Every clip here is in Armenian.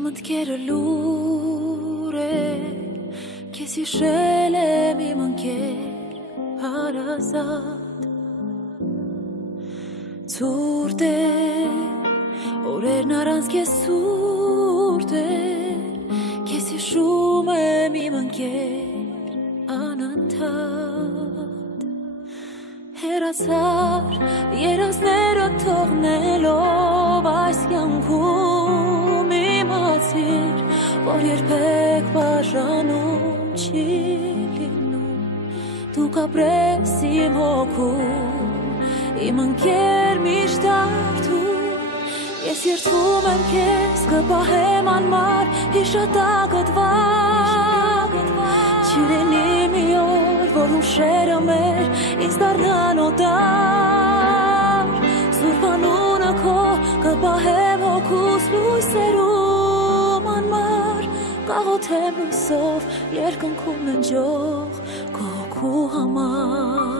Մտքերը լուր է, քեզ հիշել եմ իմ ընկեր հարազատ Ցուրտ է, օրերն առանց քեզ ցուրտ է Քեզ հիշում եմ իմ ընկեր անընդհատ Հեռացար երազները թողնելով այս կյանքում իմացիր, որ երբեք բաժանում չի լինում Դու կապրես իմ հոգում, իմ ընկեր միշտ արդում Ես երդվում եմ քեզ, կպահեմ անմար հիշատակդ վար Չի լինի մի օր, որ հուշերը մեր ինձ դառնան օտար Սուրբ անունը քո կպահեմ հոգուս լույսերում անմար Կաղոթեմ լույսով երկնքում ննջող քո հոգու համար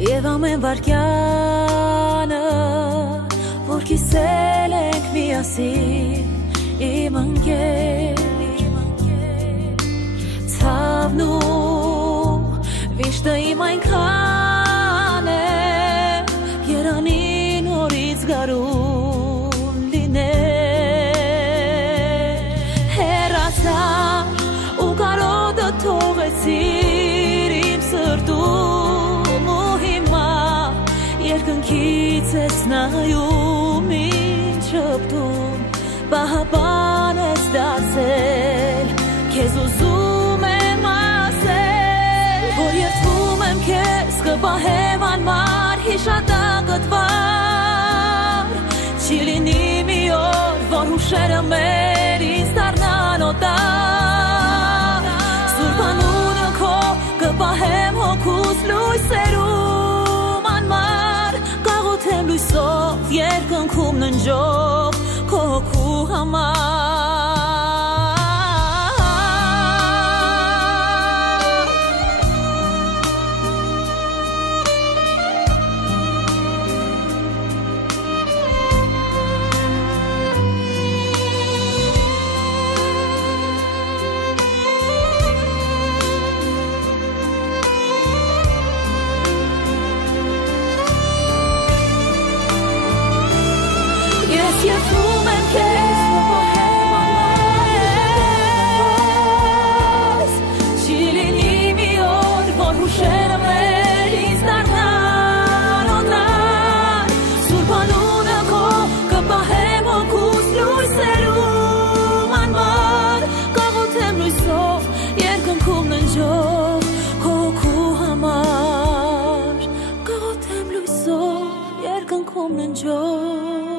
Եվ ամեն վարկյանը, որ կիսել ենք միասին իմ ընկեր Ցավն ու վիշտը իմ այնքան է, երանին օրից գարուն լիներ Հեռացար ու կարոտը թողեցիր իմ սրտում Երկնքից ես նայում ինձ շփթում Պահապան ես դարձել Քեզ ուզում եմ ասել Որ երդվում եմ քեզ կպահեմ անմար հիշատակդ վար Չի լինի մի օր որ հուշերը մեր ինձ դառնան օտար Սուրբ անունը քո կպահեմ հոգուս լույսերում Կաղոթեմ լույսով երկնքում ննջող քո հոգու համար Երդվում եմ քեզ Չի լինի մի օր, որ հուշերը մեր ինձ դառնան օտար Սուրբ անունը քո կպահեմ հոգուս լույսերում անմար Կաղոթեմ լույսով երկնքում ննջող քո հոգու համար Կաղոթեմ լույսով երկնքում ննջող